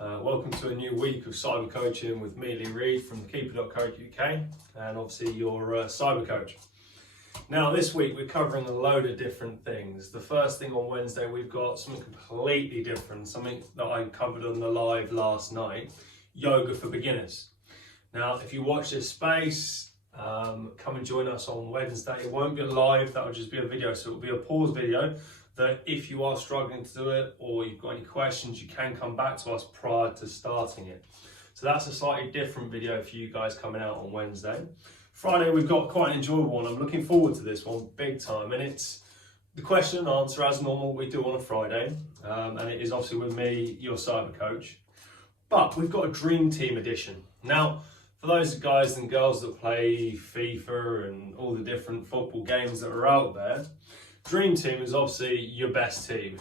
Welcome to a new week of cyber coaching with me, Lee Reid from thekeeper.co.uk, and obviously your cyber coach. Now this week we're covering a load of different things. The first thing on Wednesday we've got something completely different, something that I covered on the live last night, yoga for beginners. Now if you watch this space, come and join us on Wednesday. It won't be live, that will just be a video, so it will be a pause video that if you are struggling to do it or you've got any questions, you can come back to us prior to starting it. So that's a slightly different video for you guys coming out on Wednesday. Friday we've got quite an enjoyable one. I'm looking forward to this one big time, and it's the question and answer as normal we do on a Friday, and it is obviously with me, your cyber coach. But we've got a Dream Team edition. Now, for those guys and girls that play FIFA and all the different football games that are out there, Dream Team is obviously your best team.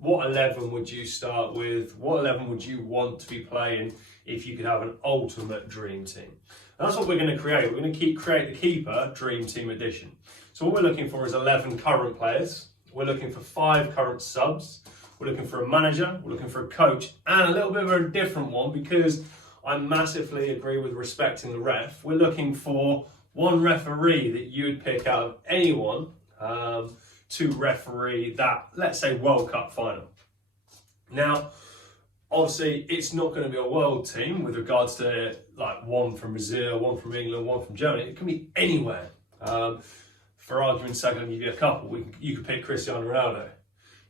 What 11 would you start with? What 11 would you want to be playing if you could have an ultimate Dream Team? And that's what we're going to create. We're going to create the Keeper Dream Team Edition. So what we're looking for is 11 current players. We're looking for 5 current subs. We're looking for a manager. We're looking for a coach. And a little bit of a different one, because I massively agree with respecting the ref. We're looking for one referee that you would pick out of anyone to referee that, let's say, World Cup final. Now, obviously, it's not going to be a world team with regards to like one from Brazil, one from England, one from Germany. It can be anywhere. For argument's sake, I'll give you a couple. You could pick Cristiano Ronaldo.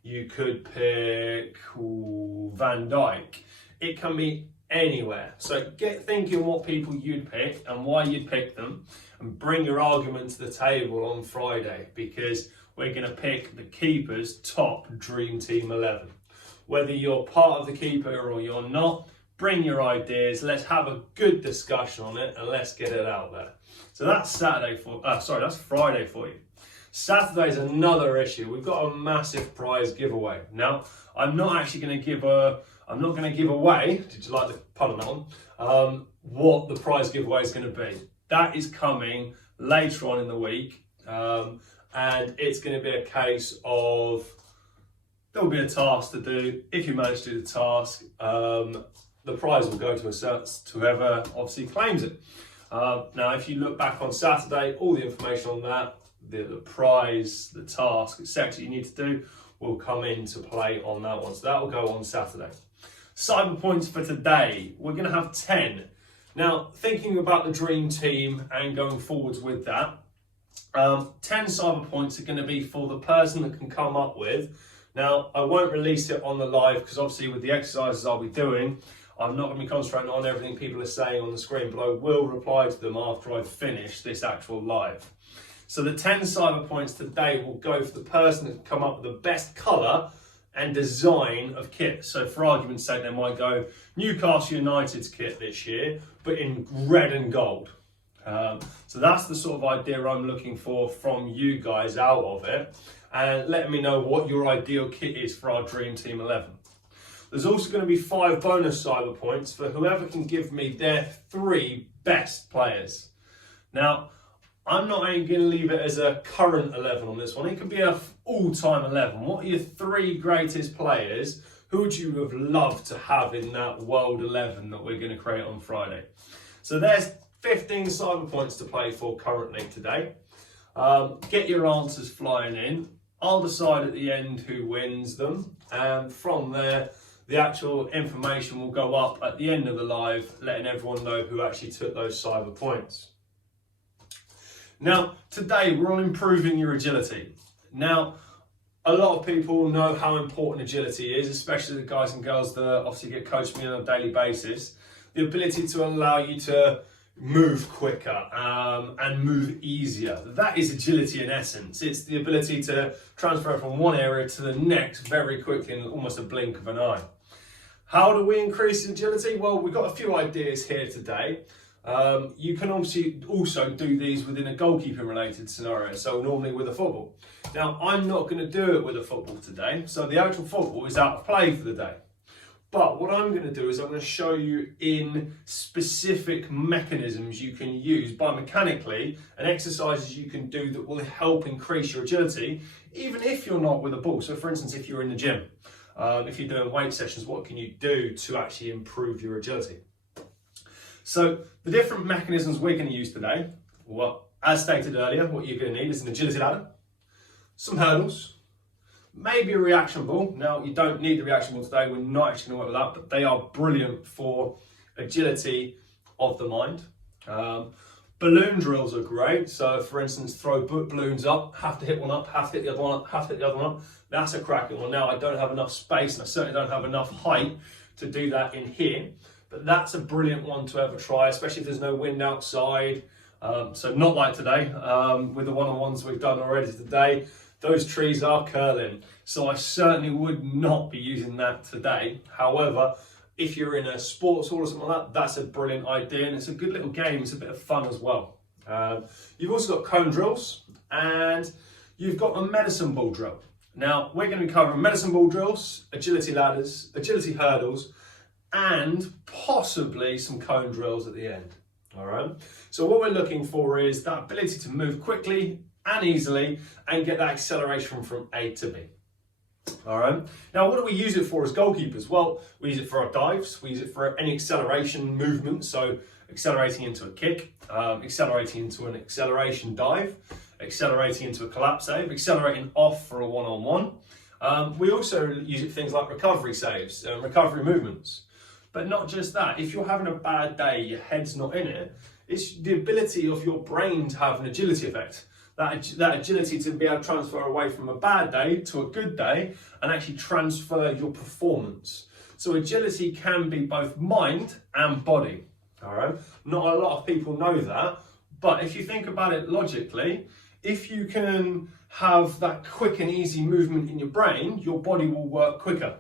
You could pick Van Dijk. It can be anywhere. So get thinking what people you'd pick and why you'd pick them, and bring your argument to the table on Friday, because we're going to pick the Keeper's top Dream Team 11. Whether you're part of the Keeper or you're not, bring your ideas, let's have a good discussion on it, and let's get it out there. So that's that's Friday for you. Saturday's another issue. We've got a massive prize giveaway. Now, I'm not actually going to give away, did you like the pun on that one, what the prize giveaway is going to be. That is coming later on in the week, and it's going to be a case of there'll be a task to do. If you manage to do the task, the prize will go to whoever obviously claims it. Now, if you look back on Saturday, all the information on that, the prize, the task, etc. you need to do will come into play on that one. So that will go on Saturday. Cyber points for today, we're going to have 10. Now, thinking about the Dream Team and going forwards with that, 10 cyber points are going to be for the person that can come up with. Now, I won't release it on the live because obviously with the exercises I'll be doing, I'm not going to be concentrating on everything people are saying on the screen, but I will reply to them after I've finished this actual live. So the 10 cyber points today will go for the person that can come up with the best colour and design of kit. So for argument's sake, they might go Newcastle United's kit this year, but in red and gold. So that's the sort of idea I'm looking for from you guys out of it. And let me know what your ideal kit is for our Dream Team 11. There's also going to be 5 bonus cyber points for whoever can give me their 3 best players. Now, I'm not only going to leave it as a current 11 on this one. It could be an all-time 11. What are your 3 greatest players? Who would you have loved to have in that World 11 that we're going to create on Friday? So there's 15 cyber points to play for currently today. Get your answers flying in. I'll decide at the end who wins them, and from there the actual information will go up at the end of the live, letting everyone know who actually took those cyber points. Now, today we're on improving your agility. Now, a lot of people know how important agility is, especially the guys and girls that obviously get coached me on a daily basis. The ability to allow you to move quicker and move easier. That is agility in essence. It's the ability to transfer from one area to the next very quickly in almost a blink of an eye. How do we increase agility? Well, we've got a few ideas here today. You can obviously also do these within a goalkeeping related scenario, so normally with a football. Now, I'm not going to do it with a football today, so the actual football is out of play for the day. But what I'm going to do is I'm going to show you in specific mechanisms you can use biomechanically and exercises you can do that will help increase your agility, even if you're not with a ball. So for instance, if you're in the gym, If you're doing weight sessions, what can you do to actually improve your agility? So the different mechanisms we're going to use today, well, as stated earlier, what you're going to need is an agility ladder, some hurdles, maybe a reaction ball. Now, you don't need the reaction ball today. We're not actually going to work with that, but they are brilliant for agility of the mind. Balloon drills are great. So, for instance, throw balloons up, have to hit one up, have to hit the other one up, have to hit the other one up. That's a cracking one. Now, I don't have enough space, and I certainly don't have enough height to do that in here. But that's a brilliant one to ever try, especially if there's no wind outside. So not like today, with the one-on-ones we've done already today. Those trees are curling, so I certainly would not be using that today. However, if you're in a sports hall or something like that, that's a brilliant idea, and it's a good little game. It's a bit of fun as well. You've also got cone drills, and you've got a medicine ball drill. Now, we're going to be covering medicine ball drills, agility ladders, agility hurdles, and possibly some cone drills at the end. All right. So what we're looking for is that ability to move quickly and easily and get that acceleration from A to B. All right. Now, what do we use it for as goalkeepers? Well, we use it for our dives. We use it for any acceleration movement. So accelerating into a kick, accelerating into an acceleration dive, accelerating into a collapse save, accelerating off for a one-on-one. We also use it for things like recovery saves, recovery movements. But not just that. If you're having a bad day, your head's not in it, it's the ability of your brain to have an agility effect. That agility to be able to transfer away from a bad day to a good day and actually transfer your performance. So agility can be both mind and body. All right. Not a lot of people know that, but if you think about it logically, if you can have that quick and easy movement in your brain, your body will work quicker.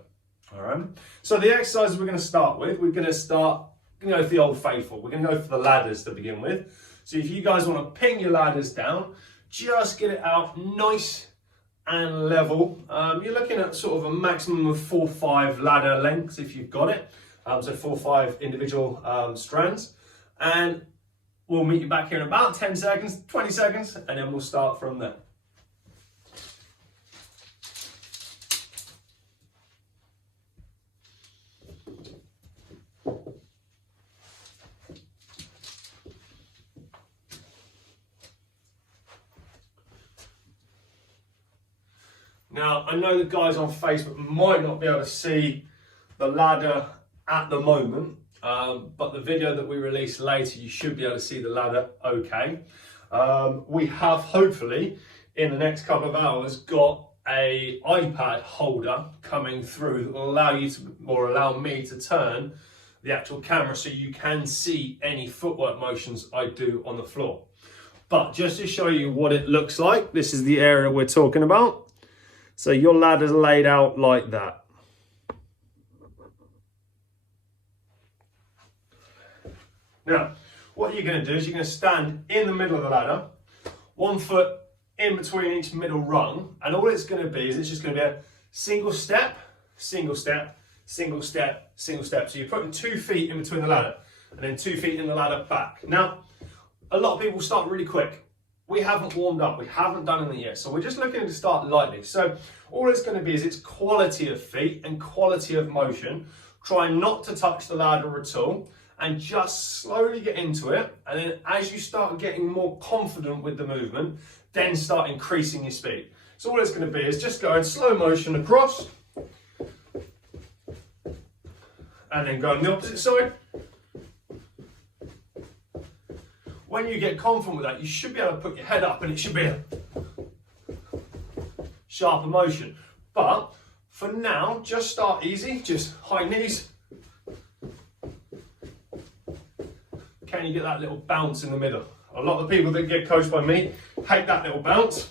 All right. So the exercises we're going to start with, we're going to go for the old faithful. We're going to go for the ladders to begin with. So if you guys want to ping your ladders down, just get it out nice and level. You're looking at sort of a maximum of 4 or 5 ladder lengths if you've got it. So 4 or 5 individual strands. And we'll meet you back here in about 10 seconds, 20 seconds, and then we'll start from there. Now, I know the guys on Facebook might not be able to see the ladder at the moment, but the video that we release later, you should be able to see the ladder okay. We have, hopefully, in the next couple of hours, got an iPad holder coming through that will allow you to, or allow me to turn the actual camera so you can see any footwork motions I do on the floor. But just to show you what it looks like, this is the area we're talking about. So your ladder's laid out like that. Now, what you're going to do is you're going to stand in the middle of the ladder, 1 foot in between each middle rung, and all it's going to be is it's just going to be a single step, single step, single step, single step. So you're putting 2 feet in between the ladder, and then 2 feet in the ladder back. Now, a lot of people start really quick. We haven't warmed up, we haven't done anything yet, so we're just looking to start lightly. So all it's going to be is it's quality of feet and quality of motion. Try not to touch the ladder at all, and just slowly get into it. And then as you start getting more confident with the movement, then start increasing your speed. So all it's going to be is just go in slow motion across, and then go on the opposite side. When you get confident with that, you should be able to put your head up and it should be a sharper motion. But for now, just start easy, just high knees. Can you get that little bounce in the middle? A lot of the people that get coached by me hate that little bounce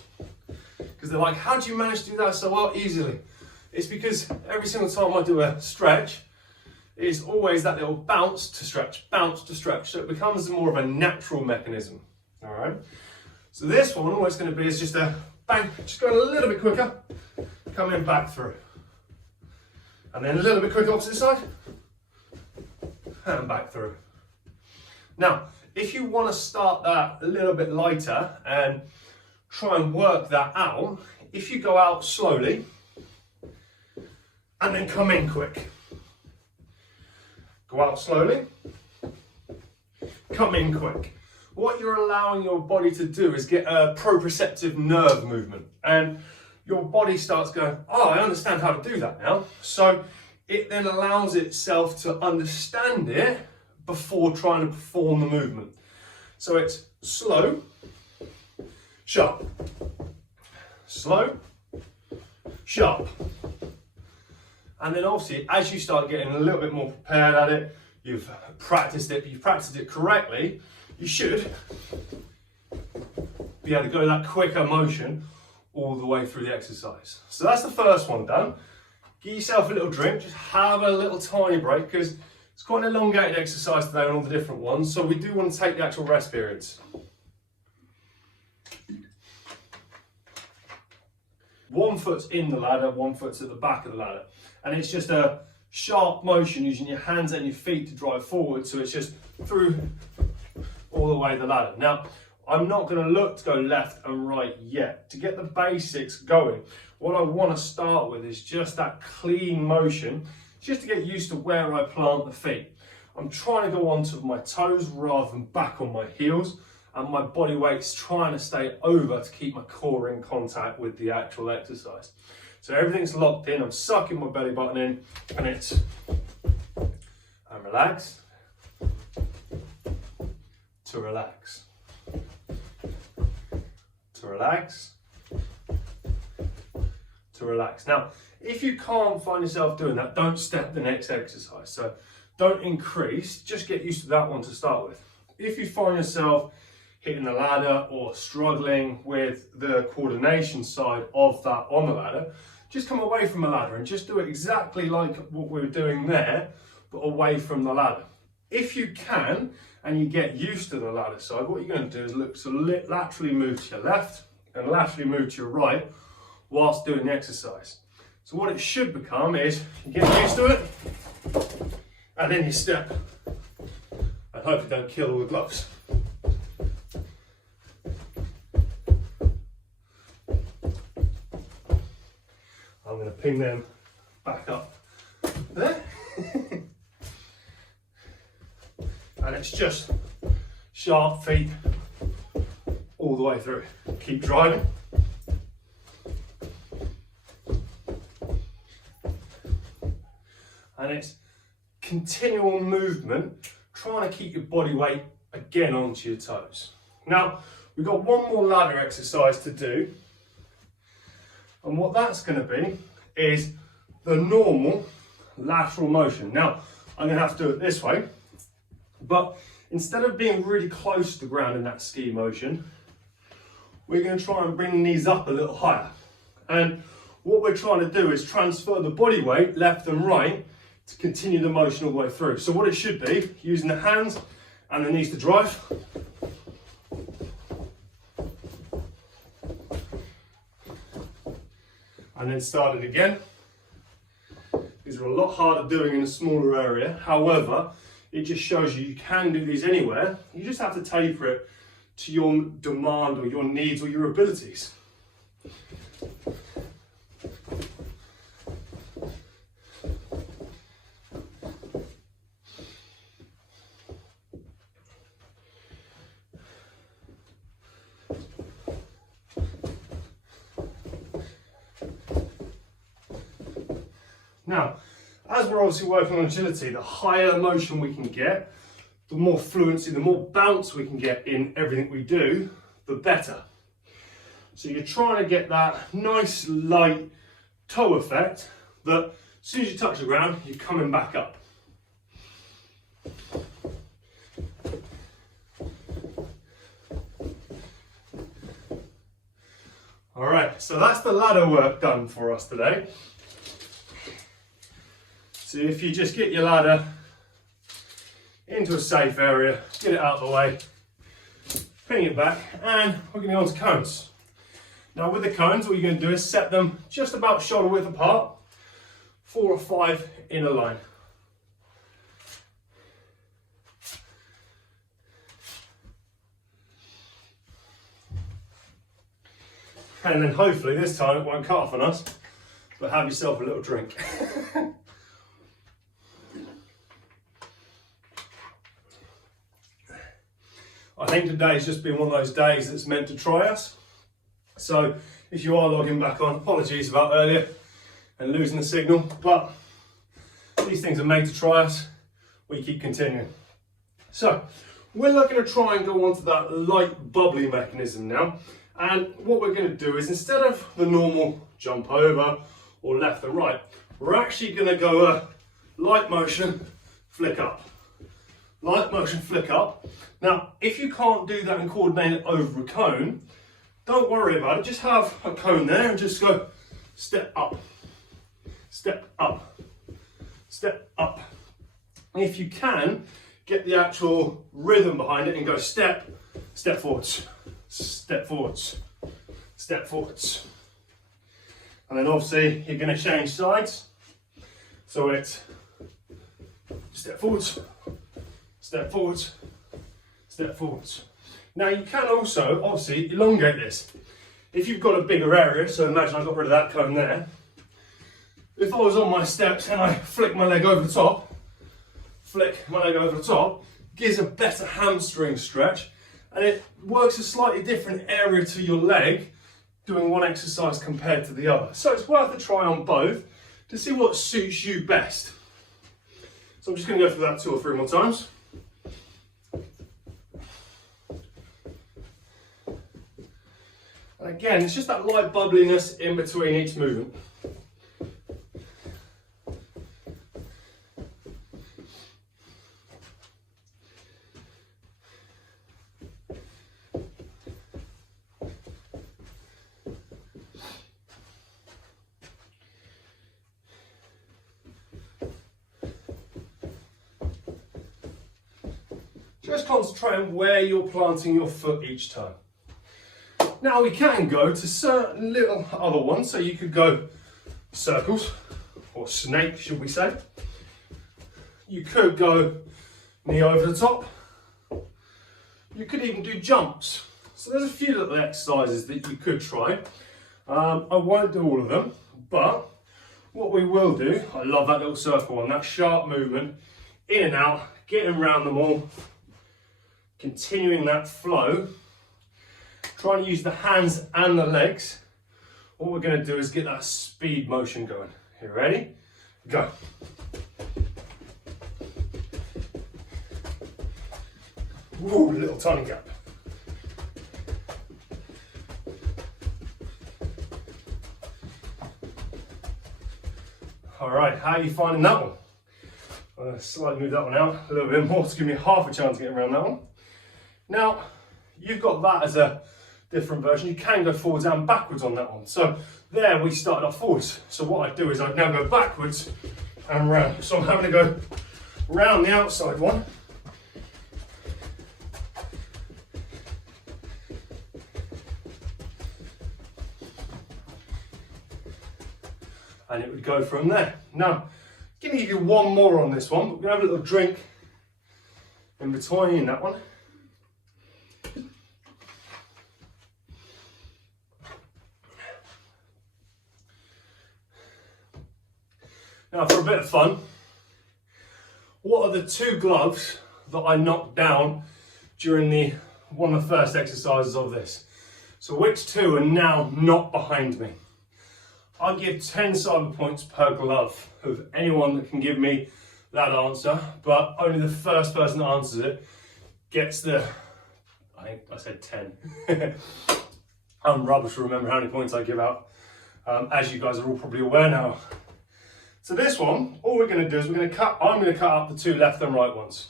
because they're like, how do you manage to do that so well easily? It's because every single time I do a stretch, it's always that little bounce to stretch, so it becomes more of a natural mechanism. All right. So this one, all it's going to be is just a bang, just going a little bit quicker, coming back through, and then a little bit quicker opposite side, and back through. Now, if you want to start that a little bit lighter and try and work that out, if you go out slowly, and then come in quick. Go out slowly, come in quick. What you're allowing your body to do is get a proprioceptive nerve movement, and your body starts going, oh, I understand how to do that now. So it then allows itself to understand it before trying to perform the movement. So it's slow, sharp, slow, sharp. And then obviously, as you start getting a little bit more prepared at it, you've practiced it correctly, you should be able to go that quicker motion all the way through the exercise. So that's the first one done. Give yourself a little drink, just have a little tiny break, because it's quite an elongated exercise today on all the different ones, so we do want to take the actual rest periods. One foot's in the ladder, one foot's at the back of the ladder. And it's just a sharp motion using your hands and your feet to drive forward, so it's just through all the way the ladder. Now, I'm not going to look to go left and right yet. To get the basics going, what I want to start with is just that clean motion, just to get used to where I plant the feet. I'm trying to go onto my toes rather than back on my heels, and my body weight's trying to stay over to keep my core in contact with the actual exercise. So everything's locked in, I'm sucking my belly button in, and relax, to relax, to relax, to relax. Now, if you can't find yourself doing that, don't step the next exercise. So don't increase, just get used to that one to start with. If you find yourself hitting the ladder or struggling with the coordination side of that on the ladder, just come away from the ladder and just do it exactly like what we were doing there, but away from the ladder. If you can, and you get used to the ladder side, what you're going to do is look to laterally move to your left and laterally move to your right whilst doing the exercise. So what it should become is you get used to it, and then you step, and hope you don't kill all the gloves. I'm going to ping them back up there. And it's just sharp feet all the way through. Keep driving. And it's continual movement, trying to keep your body weight again onto your toes. Now, we've got one more ladder exercise to do. And what that's going to be is the normal lateral motion. Now, I'm going to have to do it this way, but instead of being really close to the ground in that ski motion, we're going to try and bring the knees up a little higher. And what we're trying to do is transfer the body weight left and right to continue the motion all the way through. So what it should be, using the hands and the knees to drive. And then start it again. These are a lot harder doing in a smaller area. However, it just shows you can do these anywhere. You just have to taper it to your demand or your needs or your abilities. Now, as we're obviously working on agility, the higher motion we can get, the more fluency, the more bounce we can get in everything we do, the better. So you're trying to get that nice light toe effect that as soon as you touch the ground, you're coming back up. All right, so that's the ladder work done for us today. So if you just get your ladder into a safe area, get it out of the way, ping it back, and we're going to go on to cones. Now with the cones, what you're going to do is set them just about shoulder width apart, 4 or 5 in a line. And then hopefully this time it won't cut off on us. but have yourself a little drink. I think today's just been one of those days that's meant to try us. So if you are logging back on, apologies about earlier and losing the signal, but these things are made to try us. We keep continuing. So we're going to try and go onto that light bubbly mechanism now. And what we're going to do is, instead of the normal jump over or left and right, we're actually going to go a light motion, flick up. Light motion, flick up. Now, if you can't do that and coordinate it over a cone, don't worry about it. Just have a cone there and just go step up, step up, step up. If you can, get the actual rhythm behind it and go step, step forwards, step forwards, step forwards. And then obviously you're going to change sides. So it's step forwards, step forwards, step forwards. Now you can also obviously elongate this. If you've got a bigger area, so imagine I got rid of that cone there. If I was on my steps and I flick my leg over the top, flick my leg over the top, gives a better hamstring stretch, and it works a slightly different area to your leg doing one exercise compared to the other. So it's worth a try on both to see what suits you best. So I'm just going to go through that 2 or 3 more times. And again, it's just that light bubbliness in between each movement. Just concentrate on where you're planting your foot each time. Now we can go to certain little other ones, so you could go circles, or snake should we say. You could go knee over the top. You could even do jumps. So there's a few little exercises that you could try. I won't do all of them, but what we will do, I love that little circle one, that sharp movement, in and out, getting around them all, continuing that flow. Trying to use the hands and the legs. What we're going to do is get that speed motion going. You ready? Go. Whoa, little tiny gap. All right, how are you finding that one? I'm going to slightly move that one out a little bit more to give me half a chance to get around that one. Now, you've got that as a different version. You can go forwards and backwards on that one. So there we started off forwards. So what I do is I now go backwards and round. So I'm having to go round the outside one. And it would go from there. Now, I'm going to give you one more on this one. We're going to have a little drink in between that one. Now for a bit of fun, what are the 2 gloves that I knocked down during one of the first exercises of this? So which 2 are now not behind me? I give 10 cyber points per glove of anyone that can give me that answer, but only the first person that answers it gets I think I said 10. I'm rubbish to remember how many points I give out, as you guys are all probably aware now. So this one, all we're going to do is I'm going to cut up the 2 left and right ones,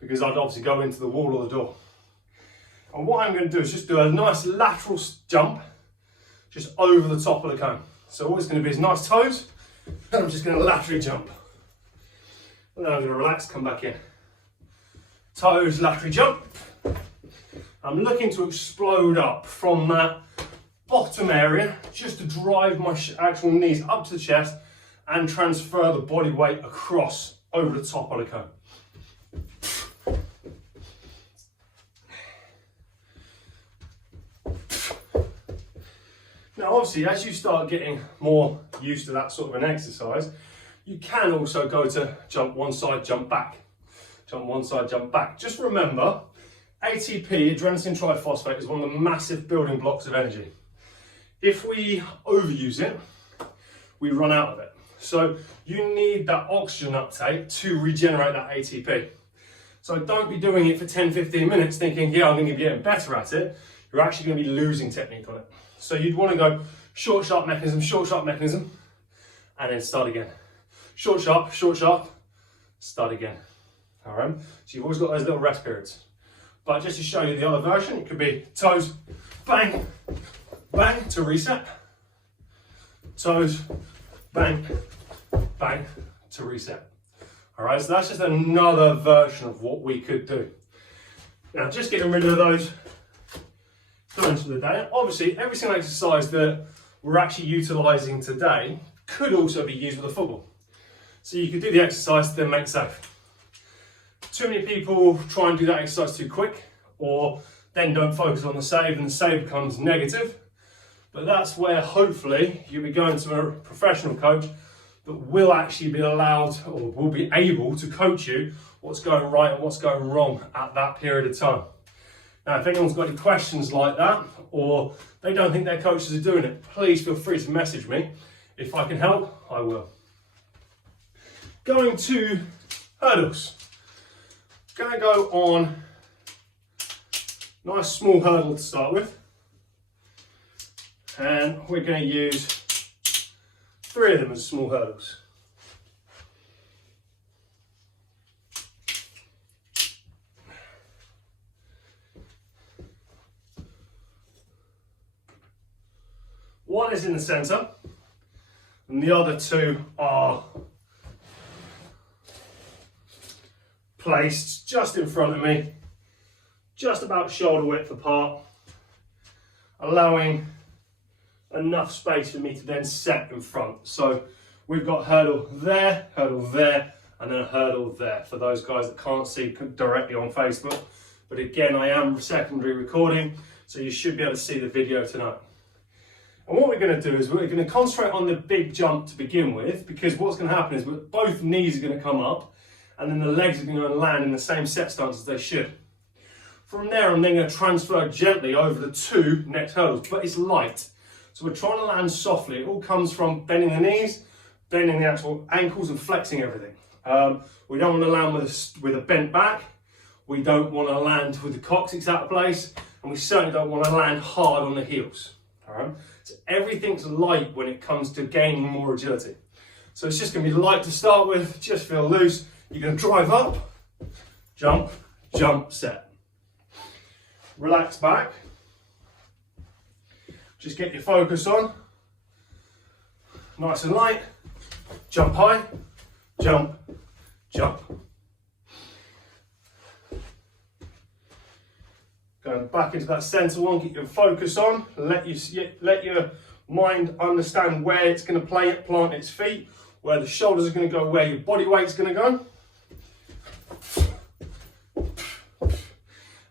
because I'd obviously go into the wall or the door. And what I'm going to do is just do a nice lateral jump, just over the top of the cone. So all it's going to be is nice toes, and I'm just going to laterally jump. And then I'm going to relax, come back in. Toes, laterally jump. I'm looking to explode up from that bottom area, just to drive my actual knees up to the chest, and transfer the body weight across over the top of the cone. Now obviously as you start getting more used to that sort of an exercise, you can also go to jump one side, jump back. Jump one side, jump back. Just remember, ATP, adenosine triphosphate, is one of the massive building blocks of energy. If we overuse it, we run out of it. So you need that oxygen uptake to regenerate that ATP. So don't be doing it for 10-15 minutes thinking, yeah, I'm going to be getting better at it. You're actually going to be losing technique on it. So you'd want to go short, sharp mechanism, and then start again. Short, sharp, start again. All right, so you've always got those little rest periods. But just to show you the other version, it could be toes, bang, bang to reset. Toes, bang, bang to reset. All right, so that's just another version of what we could do. Now, just getting rid of those times for the day. Obviously, every single exercise that we're actually utilising today could also be used with a football. So you could do the exercise, then make safe. Too many people try and do that exercise too quick, or then don't focus on the save, and the save becomes negative. But that's where hopefully you'll be going to a professional coach that will actually be allowed or will be able to coach you what's going right and what's going wrong at that period of time. Now, if anyone's got any questions like that, or they don't think their coaches are doing it, please feel free to message me. If I can help, I will. Going to hurdles. Going to go on nice small hurdle to start with, and we're going to use 3 of them as small hurdles. One is in the centre, and the other 2 are placed just in front of me, just about shoulder width apart, allowing enough space for me to then set in front. So we've got hurdle there, and then a hurdle there for those guys that can't see directly on Facebook. But again, I am secondary recording, so you should be able to see the video tonight. And what we're going to do is we're going to concentrate on the big jump to begin with, because what's going to happen is both knees are going to come up, and then the legs are going to land in the same set stance as they should. From there, I'm then going to transfer gently over the 2 next hurdles, but it's light. So we're trying to land softly. It all comes from bending the knees, bending the actual ankles, and flexing everything. We don't want to land with a bent back. We don't want to land with the coccyx out of place, and we certainly don't want to land hard on the heels. All right? So everything's light when it comes to gaining more agility. So it's just going to be light to start with. Just feel loose. You're going to drive up, jump, jump, set. Relax back. Just get your focus on. Nice and light. Jump high, jump, jump. Going back into that centre one, get your focus on. Let your mind understand where it's going to plant its feet, where the shoulders are going to go, where your body weight's going to go.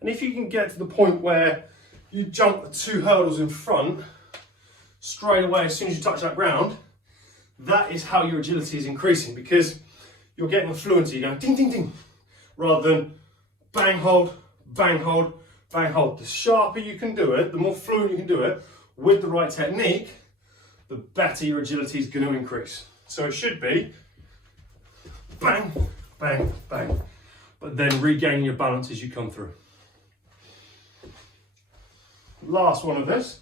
And if you can get to the point where you jump the 2 hurdles in front, straight away as soon as you touch that ground, that is how your agility is increasing, because you're getting the fluency, you're going ding, ding, ding, rather than bang, hold, bang, hold, bang, hold. The sharper you can do it, the more fluent you can do it with the right technique, the better your agility is going to increase. So it should be bang, bang, bang, but then regain your balance as you come through. Last one of this.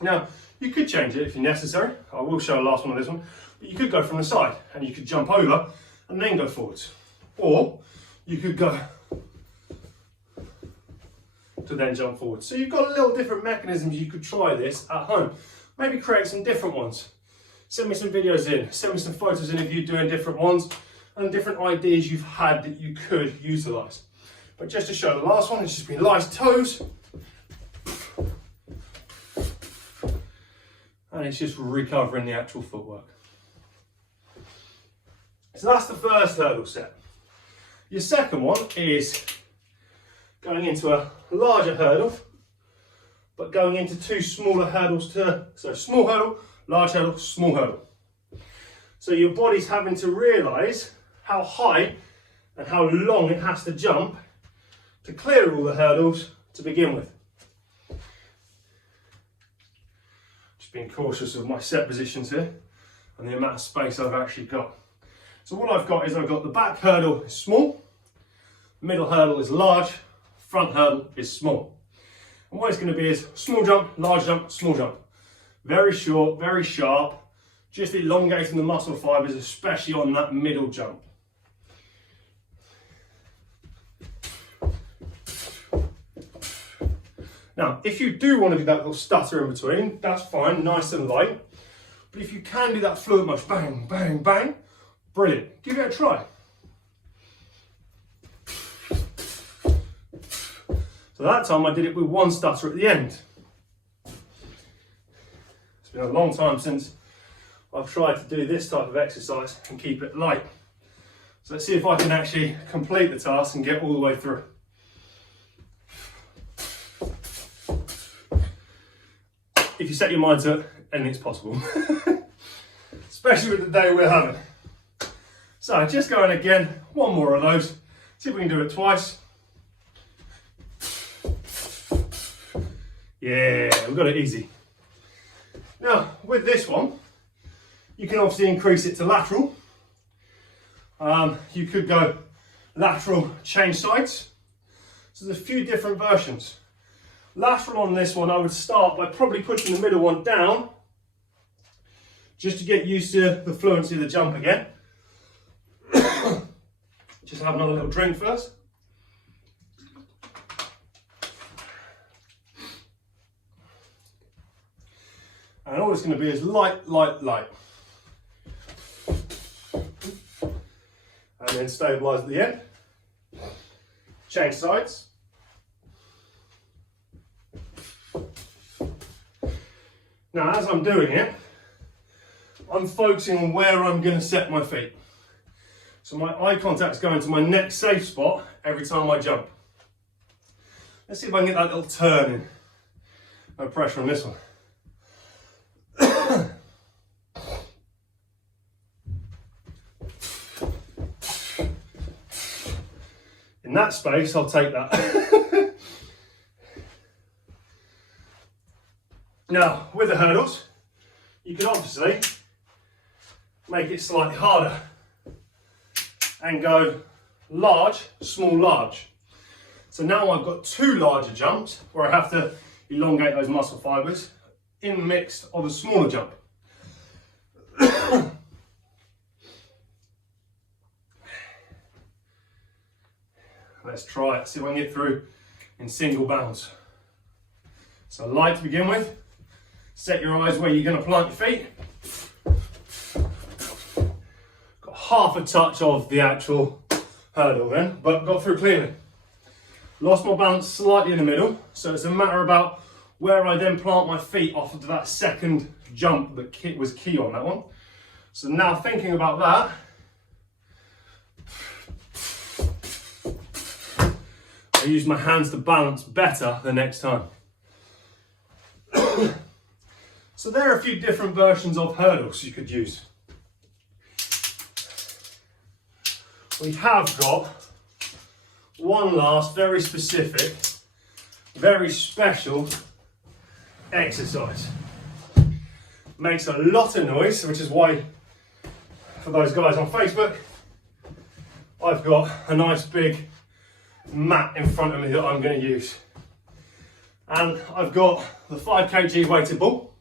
Now, you could change it if necessary. I will show the last one of this one. But you could go from the side and you could jump over and then go forwards. Or you could go to then jump forward. So you've got a little different mechanisms. You could try this at home. Maybe create some different ones. Send me some videos in. Send me some photos in of you doing different ones and different ideas you've had that you could utilise. But just to show the last one, it's just been light toes. And it's just recovering the actual footwork. So that's the first hurdle set. Your second one is going into a larger hurdle, but going into 2 smaller hurdles so small hurdle, large hurdle, small hurdle. So your body's having to realise how high and how long it has to jump to clear all the hurdles to begin with. Just being cautious of my set positions here and the amount of space I've actually got. So what I've got is I've got the back hurdle is small, middle hurdle is large, front hurdle is small. And what it's going to be is small jump, small jump. Very short, very sharp, just elongating the muscle fibres, especially on that middle jump. Now, if you do want to do that little stutter in between, that's fine, nice and light. But if you can do that fluid motion, bang, bang, bang, brilliant. Give it a try. So that time I did it with 1 stutter at the end. It's been a long time since I've tried to do this type of exercise and keep it light. So let's see if I can actually complete the task and get all the way through. If you set your mind to it, anything's possible. Especially with the day we're having. So just going again, 1 more of those. See if we can do it twice. Yeah, we've got it easy. Now, with this one, you can obviously increase it to lateral. You could go lateral change sides. So there's a few different versions. Lateral on this one, I would start by probably pushing the middle one down, just to get used to the fluency of the jump again. Just have another little drink first. And all it's going to be is light, light, light. And then stabilise at the end. Change sides. Now, as I'm doing it, I'm focusing on where I'm going to set my feet. So my eye contact's going to my next safe spot every time I jump. Let's see if I can get that little turn in. No pressure on this one. In that space, I'll take that. Now, with the hurdles, you can obviously make it slightly harder and go large, small, large. So now I've got 2 larger jumps where I have to elongate those muscle fibres in the mix of a smaller jump. Let's try it, see if I can get through in single bounds. So light to begin with. Set your eyes where you're going to plant your feet. Got half a touch of the actual hurdle then, but got through cleanly. Lost my balance slightly in the middle, so it's a matter about where I then plant my feet off of that second jump that was key on that one. So now thinking about that, I use my hands to balance better the next time. So there are a few different versions of hurdles you could use. We have got one last very specific, very special exercise. Makes a lot of noise, which is why, for those guys on Facebook, I've got a nice big mat in front of me that I'm going to use. And I've got the 5 kg weighted ball.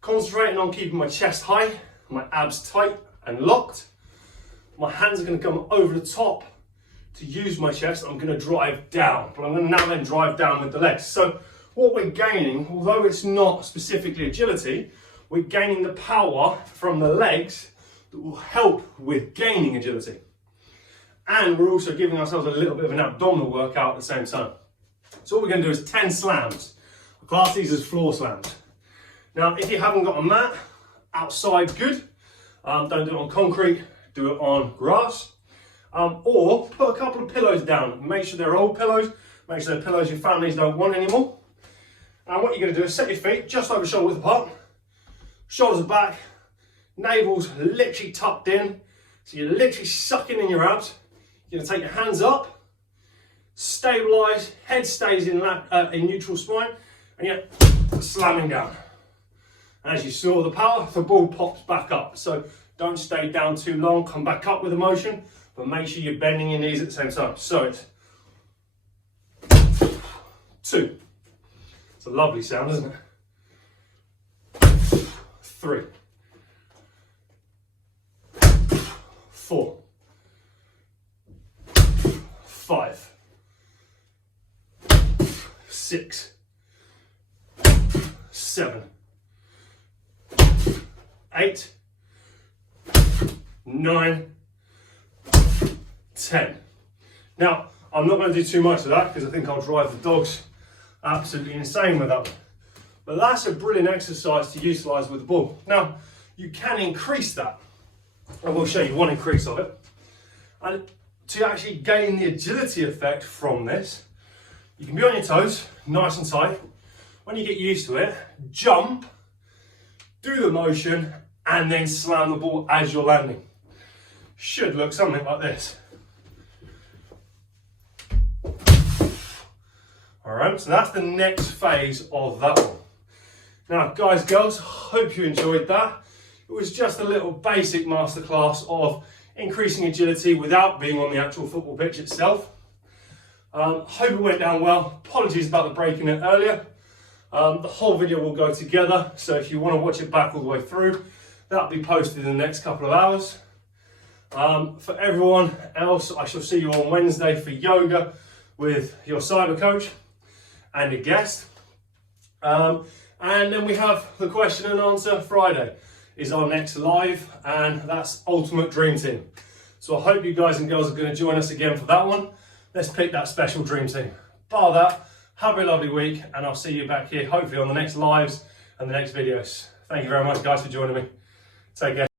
Concentrating on keeping my chest high, my abs tight and locked. My hands are going to come over the top to use my chest. I'm going to drive down, but I'm going to now then drive down with the legs. So what we're gaining, although it's not specifically agility, we're gaining the power from the legs that will help with gaining agility. And we're also giving ourselves a little bit of an abdominal workout at the same time. So what we're going to do is 10 slams. I class these as floor slams. Now, if you haven't got a mat, outside good. Don't do it on concrete, do it on grass. Or put a couple of pillows down. Make sure they're old pillows, Make sure they're pillows your families don't want anymore. And what you're going to do is set your feet just over shoulder width apart. Shoulders are back, navel's literally tucked in. So you're literally sucking in your abs. You're going to take your hands up, stabilise, head stays in neutral spine, and you're slamming down. As you saw the power, the ball pops back up. So don't stay down too long, come back up with the motion, but make sure you're bending your knees at the same time. So it's 2. It's a lovely sound, isn't it? 3. 4. 5. 6. 7. 8. 9. 10. Now, I'm not going to do too much of that because I think I'll drive the dogs absolutely insane with that. But that's a brilliant exercise to utilise with the ball. Now, you can increase that. I will show you one increase of it. And to actually gain the agility effect from this, you can be on your toes, nice and tight. When you get used to it, jump, do the motion, and then slam the ball as you're landing. Should look something like this. Alright, so that's the next phase of that one. Now, guys, girls, hope you enjoyed that. It was just a little basic masterclass of increasing agility without being on the actual football pitch itself. Hope it went down well. Apologies about the breaking it earlier. The whole video will go together, so if you want to watch it back all the way through, that'll be posted in the next couple of hours. For everyone else, I shall see you on Wednesday for yoga with your cyber coach and a guest. And then we have the question and answer Friday is our next live, and that's Ultimate Dream Team. So I hope you guys and girls are going to join us again for that one. Let's pick that special dream team. Bar that, have a lovely week, and I'll see you back here hopefully on the next lives and the next videos. Thank you very much, guys, for joining me. Take care.